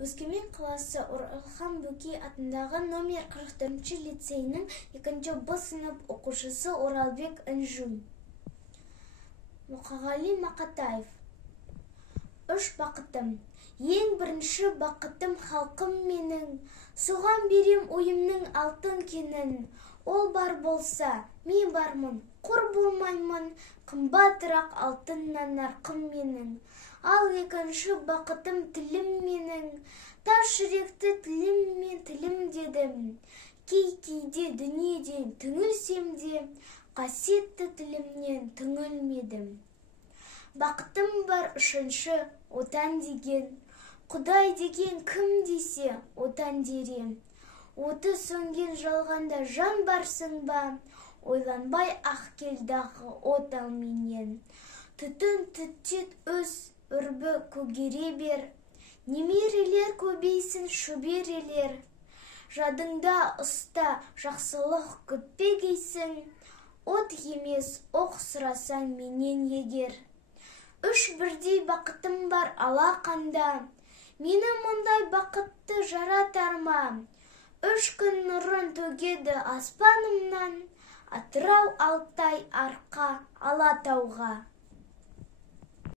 Өскемен қаласы Оралхан Бөкей атындағы номер 44 лицейінің 2 Б сынып оқушысы Оралбек Інжу. Мұқағали Мақатаев. Үш бақытым. Ең бірінші бақытым халқым менің, соған берем ойымның алтын кенін. Ол бар болса, мен бармын, құр болмаймын, қымбатырақ алтыннан нарқым менің. Ал екінші бақытым тілім менің, тас жүректі тілім мен тілім дедім. Кейде дүниеден түңілсем де, қасиетті тілімнен түңілмедім. Бақытым бар үшінші отан деген, Құдай деген кім десе отан дерем. Оты сөнген жалғанда жан барсың ба, ойланбай ақ келдағы от ал менен. Түтін түттет өз үрбі көгере бер, немерелер көбейсін шөберелер. Жадыңда ұста жақсылық күтпегейсің, от емес оқ сұрасаң менен егер. Үш бірдей бақытым бар алақанда, мені мұндай бақытты жаратар ма? Үш күн нұрын төгеді аспанымнан, Атырау Алтай арқа Алатауға.